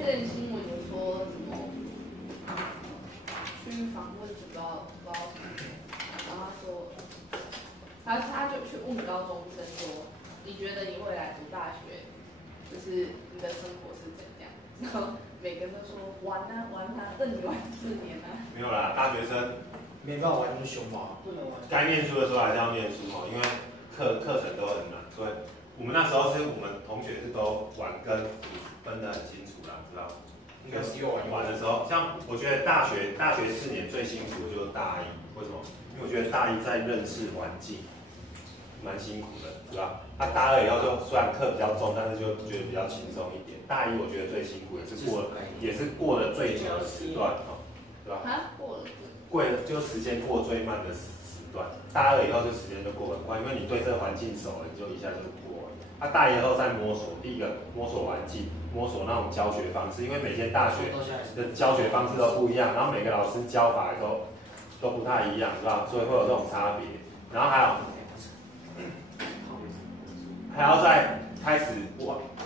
之前新闻有说什么去访问不知道什么，然后他说，他就去问高中生说，你觉得你未来读大学，就是你的生活是怎样？然后每个人都说玩啊玩啊，任你玩4年啊。没有啦，大学生没办法玩那么凶吧？不能玩。该念书的时候还是要念书哦，因为课程都很难，所以我们那时候是我们同学是都玩跟读分得很清楚啦，知道？应该是又玩的时候，像我觉得大学4年最辛苦的就是大一，为什么？因为我觉得大一在认识环境，蛮辛苦的，对吧？他大二以后就虽然课比较重，但是就觉得比较轻松一点。大一我觉得最辛苦的是过了最久的时段哦，对吧？啊，过了。就时间过最慢的时段，大二以后就时间就过很快，因为你对这个环境熟了，你就一下就过了。大一以后再摸索，第一个摸索环境，摸索那种教学方式，因为每间大学的教学方式都不一样，然后每个老师教法都不太一样，是吧？所以会有这种差别。然后还要再开始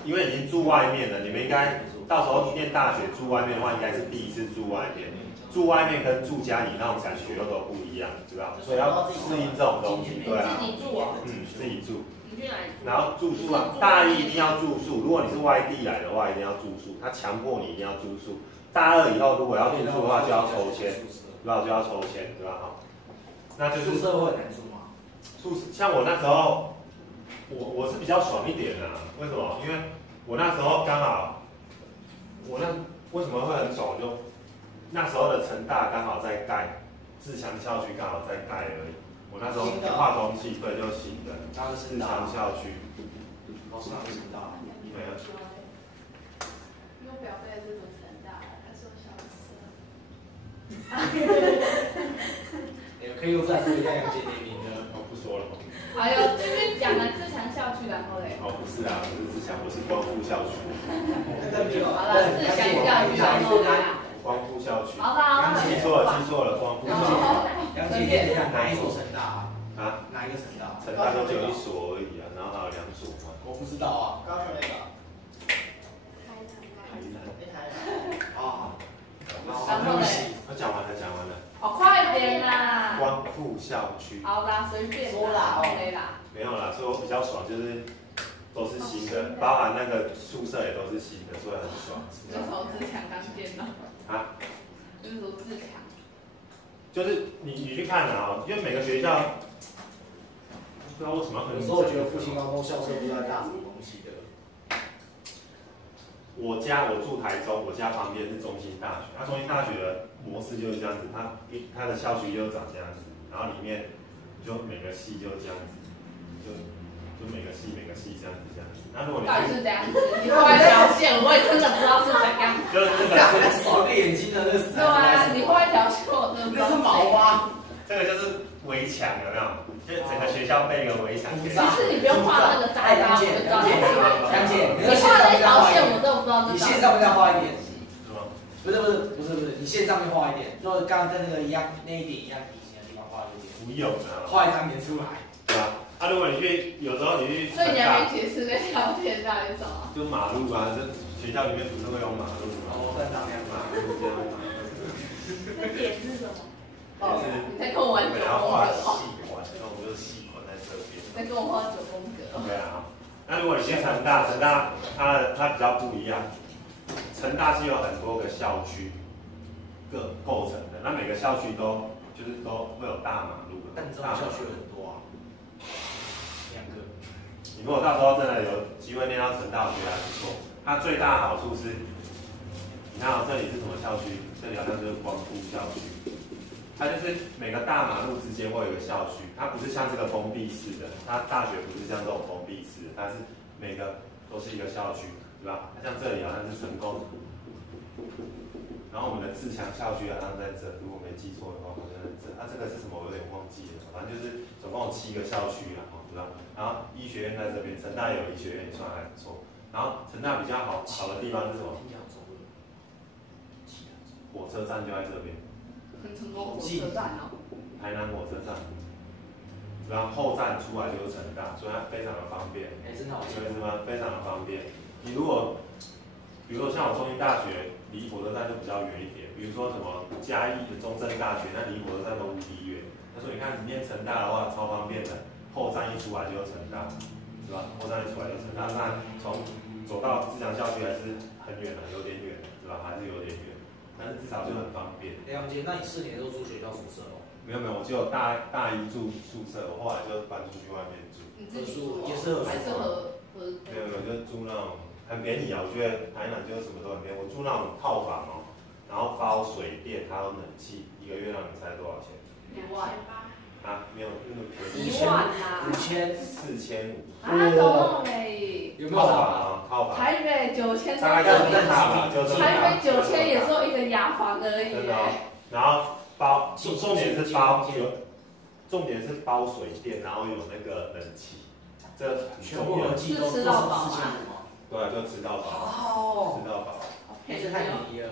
因为已经住外面了，你们应该到时候念大学住外面的话，应该是第一次住外面。住外面跟住家里那种感觉都不一样，知道？所以要适应这种东西，对啊。自己住啊？自己住。你去哪里住？然后住宿啊，大一一定要住宿。如果你是外地来的话，一定要住宿。他强迫你一定要住宿。大二以后如果要住宿的话，就要抽签，对吧？就要抽签，对吧？好。那就是宿舍会很难住吗？像我那时候，我是比较爽一点啊。为什么？因为我那时候刚好，为什么会很爽？就那时候的成大刚好在盖，自强校区刚好在盖而已。我那时候化工系，对，就新的自强校区。哦，是哪个成大？没有。因为我表妹是读成大的，她说小也可以用在说一下杨姐那名的。我不说了。还有这边讲了自强校区，然后嘞。哦，不是啊，不是自强，我是光复校区。好了，自强校区，然后嘞。光复校区。好了，记错了，光复校区。杨姐，等一下，哪一所成大啊？哪一个成大？成大就1所而已啊，然后还有2所嘛。我不知道啊。高雄那个。台南。啊。然后嘞。我讲完了。好，快点啦！光复校区。好啦，随便说啦，OK 啦。没有啦，所以我比较爽，就是都是新的，包含那个宿舍也都是新的，所以很爽。那时候自强刚建的。啊？就是说自强。就是你去看啊，因为每个学校，不知道为什么可能。有时候我觉得复兴高中校舍不知道在大什么东西的。我住台中，我家旁边是中兴大学，它中兴大学的模式就是这样子，它的校区就长这样子，然后里面就每个系就这样子，就每个系这样子。那如果你到底是这样子，你画一条线，我也真的不知道是怎样。就是这个是少个眼睛的那个。对啊，你画一条线，我真的不知道。那是毛吗？这个就是围墙，有没有？就整个学校被一个围墙。其实你不用画那个渣渣，我就知道你是哪个。杨姐，你画那条线，我都不知道。你线上面再画一点。是吗？不是，你线上面画一点，就是刚刚跟那个一样，那一点一样底型的地方画一点。不用啊。画一张脸出来。对啊。如果你有时候你去。所以你还没解释那条线到底是什么？就马路啊，这学校里面不是会有马路吗？哦，在哪边马路这样。那点是什么？你在跟我玩9宫格哦。细管，那我们就细管在这边。在跟我画9宫格。对啊。那如果你去成大它比较不一样。成大是有很多个校区构成的，那每个校区都会有大马路的。但你知道校区有很多啊，2个。你如果到时候真的有机会念到成大，我觉得还不错。它最大的好处是，你看这里是什么校区？这里好像就是光复校区。它就是每个大马路之间会有一个校区，它不是像这个封闭式的，它大学不是像这种封闭式的，它是每个都是一个校区，对吧？像这里好像是成功，然后我们的自强校区好像在这，如果没记错的话，好像在这。这个是什么？我有点忘记了，反正就是总共有7个校区啊，对吧？然后医学院在这边，成大也有医学院，也算还不错。然后成大比较好的地方是什么？火车站就在这边。成功火车站哦。台南火车站，然后后站出来就是成大，所以它非常的方便。真的好。所以什么非常的方便。你如果比如说像我中兴大学离火车站就比较远一点，比如说什么嘉义的中正大学，那离火车站都无敌远。他说你看你念成大的话超方便的，后站一出来就成大，是吧？后站一出来就成大，那从走到自强校区还是很远的，有点远，是吧？还是有点远，但是至少就很方便。了解，那你4年都住学校宿舍哦？没有，我只有大一住宿舍，我后来就搬出去外面住。你自己住也是还是合？没有，就住那种很便宜啊。我觉得台南就是什么都很便宜。我住那种套房哦，然后包水电，还有冷气，一个月让你猜多少钱2万啊？没有那么便宜，1万啦，4500。啊，怎么嘞？有没有套房啊？套房。台北9000，大概就是这么大，就这么大。台北9000也只有一个雅房而已耶。然后包，重点是包重点是包水电，然后有那个冷气，这很重要。是吃到饱吗？对，就吃到饱，哦，吃到饱，也是太便宜了，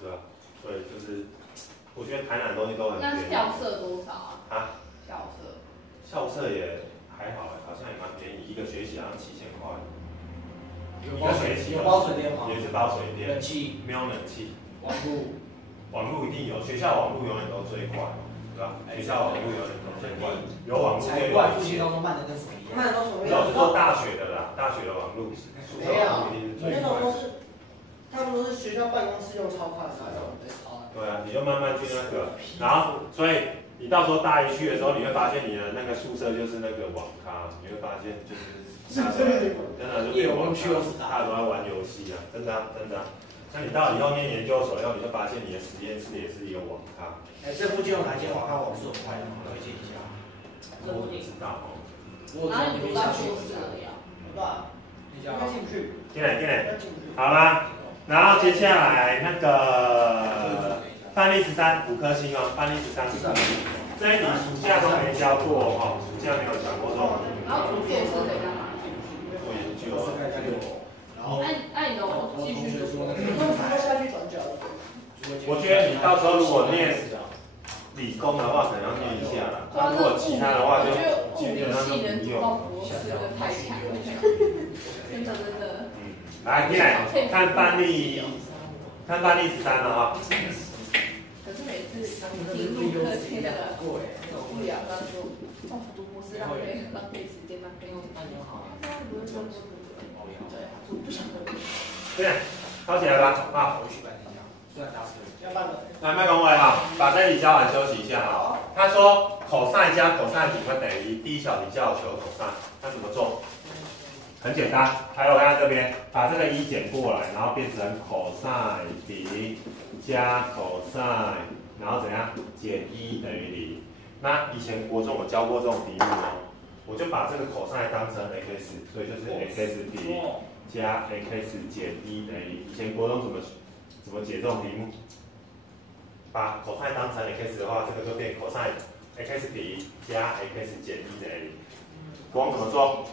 对吧？所以就是，我觉得台南的东西都很便宜。那校舍多少啊？啊？校舍也还好，好像也蛮便宜，一个学期好像7000块。有包水电吗？也是包水电。冷气？没有冷气。网路一定有，学校网路永远都最快，对吧？学校网路永远都最快，有网路就有。怪复兴高中慢的跟什么一样？慢的都什么主要是说大学的啦，大学的网路，没有，那种都是，他们都是学校办公室用超快的那种。对啊，你就慢慢去那个，然后所以你到时候大一去的时候，你会发现你的那个宿舍就是那个网咖，你会发现就是真的就夜网去大家都在玩游戏啊，真的啊真的啊。那你到以后念研究所以后，你就发现你的实验室也是一个网咖。这附近有哪间网咖网速很快的？推荐一下。我不知道哦。然后你读到硕士了呀？对吧？应该进去。进来。好啦，然后接下来那个范例13 5颗星哦，范例13 5颗星。这一题暑假都没教过哦，暑假没有教过这种。然后读硕士得干嘛？做研究。那你都继续读？下去转角。我觉得你到时候如果念理工的话，可能要念一下啦。如果其他的话，就基本上就不用。太强了，真的。来，进来看范例13了哈。可是每次听录课听的受不了，他说读博士浪费时间，浪费用。不想读。对，抄起来吧，啊。来，麦公伟哈，把这里教完休息一下啊。他说 cos 加 cos 底会等于第一小题叫我求 cos， 那怎么做？很简单，还有看这边，把这个1减过来，然后变成 cos 底加 cos， 然后怎样减1等于0。那以前国中我教过这种题目哦，我就把这个 cos 当成 x， 所以就是 x 底加 x 减1等于0。以前国中怎么解这种题目？把 cos 当成 x 的话，这个就变 cos x 底加 x 减1等于0。国王怎么做？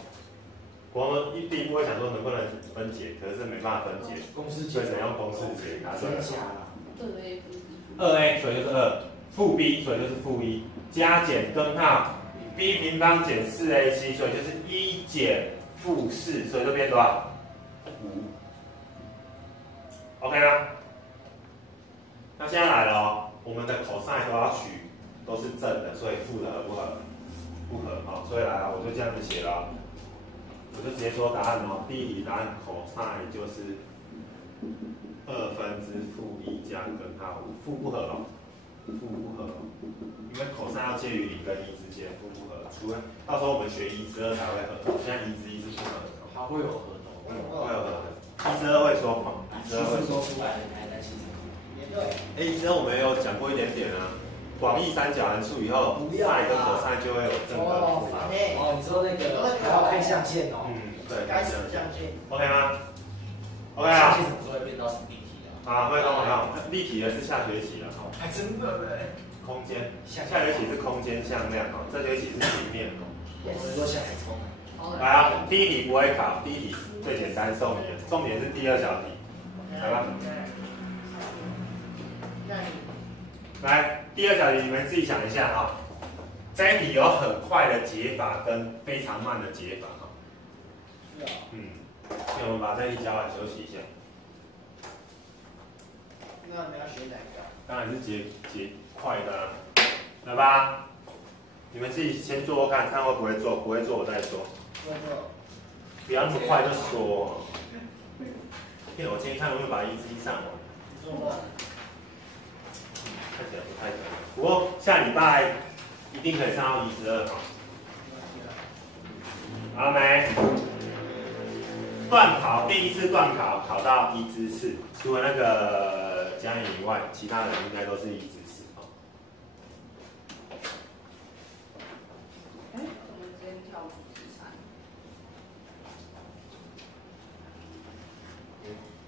国王第一步会想说能不能分解，可是没办法分解，所以只能用公式解它。2a 所以就是2，负 b 所以就是负1，加减根号 b 平方减 4ac 所以就是1减负4，所以就变多少？5。OK 吗？那现在来了哦，我们的 cos 都是正的，所以负的合不合？不合哦，所以来了，我就这样子写了，我就直接说答案哦。第一题答案 cos 就是2分之负1加根号5，负不合哦，负不合哦，因为 cos 要介于0跟1之间，负不合，除非到时候我们学1之2才会合，现在1之1是不合的。它会有合的，会有合的，1之2会说谎，1之2会说出来的还在其实。之前我们有讲过一点点啊，广义三角函数以后，sin 跟 cos 就会有正跟负了。哦，你说那个还要看象限哦。对，该死的象限。OK 吗 ？OK 啊。象限什么时候会变到是立体的？啊，会立体的是下学期了。还真的嘞。空间，下学期是空间向量哦，这学期是平面哦。我们说向海冲。来啊，第一题不会考，第一题最简单，送你的，重点是第2小题，来吧。来，第2小题你们自己想一下哈，这一题有很快的解法跟非常慢的解法哈。是啊。前，我们把这一教完休息一下。那你们要学哪一个？当然是结快的、啊，来吧，你们自己先做做看，看会不会做，不会做我再说。不会做。不要那么快就说。我今天看能不能把1之1上完。做吗？看起来不太可能，不过下礼拜一定可以上到1之2哈。好了没？段考第一次段考考到1之4，除了那个嘉颖以外，其他人应该都是1之4哈。哎，我们今天跳主题3。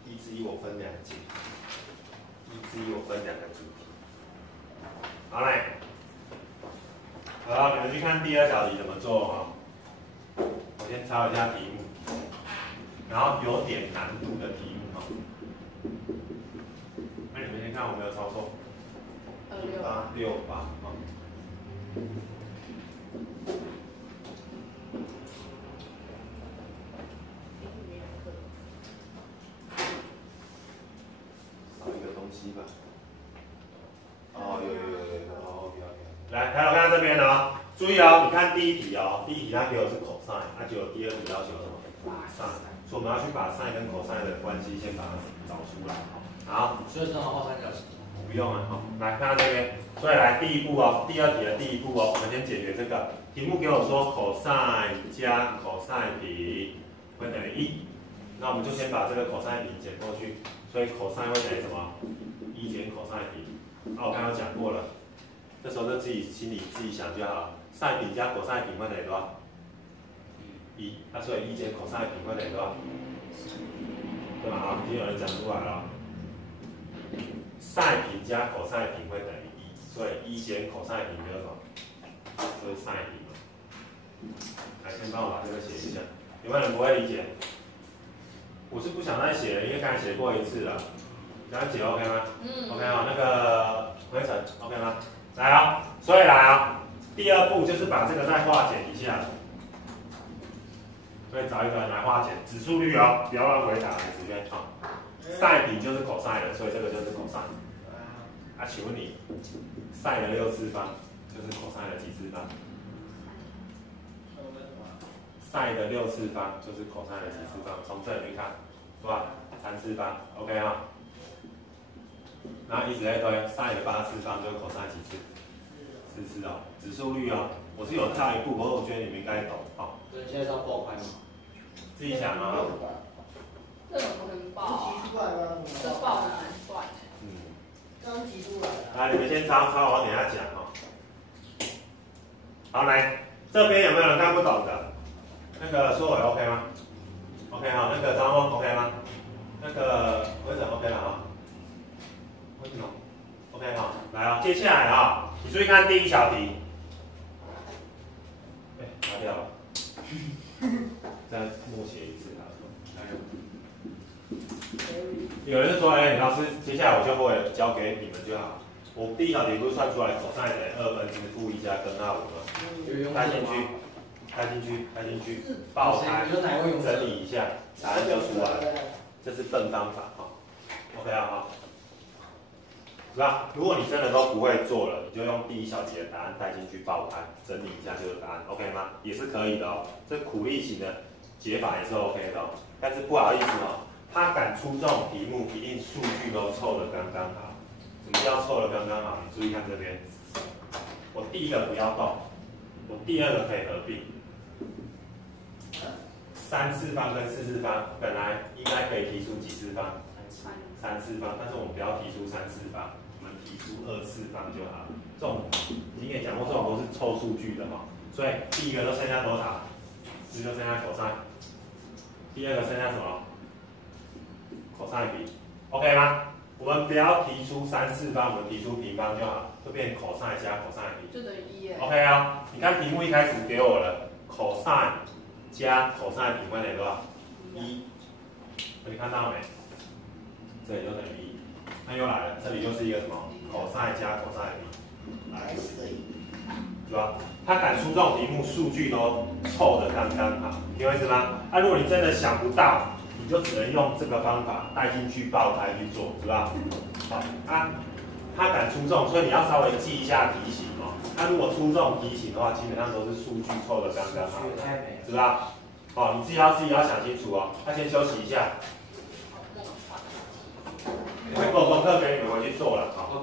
1之1我分2节，1之1我分2个主题。好嘞，好，你们去看第2小题怎么做哈。我先抄一下题目，然后有点难度的题目哈。那你们先看我没有抄错。268哈。少一个东西吧。哦，有，OK。来，还有看这边哦，注意哦，你看第一题哦，第一题它给我是 cosine， 它就有第2题要求什么 sin， 所以我们要去把 sin 跟 cosine 的关系先把它找出来哦。好，所以这种画三角形。不用啊，好，来看到这边，所以来第一步哦，第2题的第一步哦，我们先解决这个题目给我说 cosine 加 cosine 平会等于1，那我们就先把这个 cosine 平减过去，所以 cosine 会等于什么？1减 cosine 平。那我刚刚讲过了，这时候就心里自己想就好了。sin 平加 cosine 平会等于多少？1。那所以1减 cosine 平会等于多少？对吧？好，已经有人讲出来了。sin 平加 cosine 平会等于1，所以1减 cosine 平就是什么？就是 sin 平嘛。来，先帮我把这个写一下。有没有人不会理解？我是不想再写了，因为刚才写过一次了。这样解 OK 吗？OK 好，那个灰尘 OK 吗？来啊、哦，所以来啊、哦，第2步就是把这个再化简一下。所以找一个人来化简，指数率哦，不要乱回答，随便啊。sin 平就是 cosine 的，所以这个就是 cosine。啊，请问你 sin 的6次方就是 cosine 的几次方 ？sin 的6次方就是 cosine 的几次方？从这里看，是吧？3次方 ，OK 啊。然后以此类推 ，sin 的8次方就是 cosine 几次？4次哦，指数率哦，我是有跳一步，不过我觉得你们应该懂哦。对，现在是要爆开吗？自己想啊。这种不能报啊，提出来吗？这报很难算哎。刚提出来的。来，你们先抄，我等一下讲哦。好，来，这边有没有人看不懂的？那个说我 OK 吗 ？OK 好，那个张峰 OK 吗？那个何者 OK 了啊？为什么 ？OK 好，来啊、哦，接下来啊、哦，你注意看第1小题。哎，拿掉了。再默写一次好了。有人说，哎，老师，接下来我就会交给你们就好。我第1小题不是算出来 cosine 等于1/负1加根号5吗？带进去，爆开，整理一下，答案就出来了。这是笨方法哈。OK 啊好。是吧？如果你真的都不会做了，你就用第1小题的答案带进去爆开，整理一下就是答案 ，OK 吗？也是可以的哦。这苦力型的解法也是 OK 的哦。但是不好意思哦，他敢出这种题目，一定数据都凑得刚刚好。什么叫凑得刚刚好？你注意看这边，我第1个不要动，我第2个可以合并。3次方跟4次方本来应该可以提出几次方？3次方，但是我们不要提出3次方，我们提出2次方就好。这种已经也讲过，这种都是凑数据的哈。所以第1个都剩下多少？就剩下 cosine。第2个剩下什么 ？cosine 平 ，OK 吗？我们不要提出3次方，我们提出平方就好，就变 cosine 加 cosine 平，就等于1耶。OK 啊，你看题目一开始给我了 cosine 加 cosine 平会等于多少？1，你看到没？这里就等于1，那又来了，这里就是一个什么 cosine 加 cosine 平，x 的1，是吧？他敢出这种题目，数据都凑得刚刚好，你懂我意思吗？如果你真的想不到，你就只能用这个方法带进去爆胎去做，是吧？好，他敢出这种，所以你要稍微记一下题型哦。他如果出这种题型的话，基本上都是数据凑的刚刚好，是吧？哦，你自己要想清楚哦。他先休息一下。会做功课给你们回去做了，好。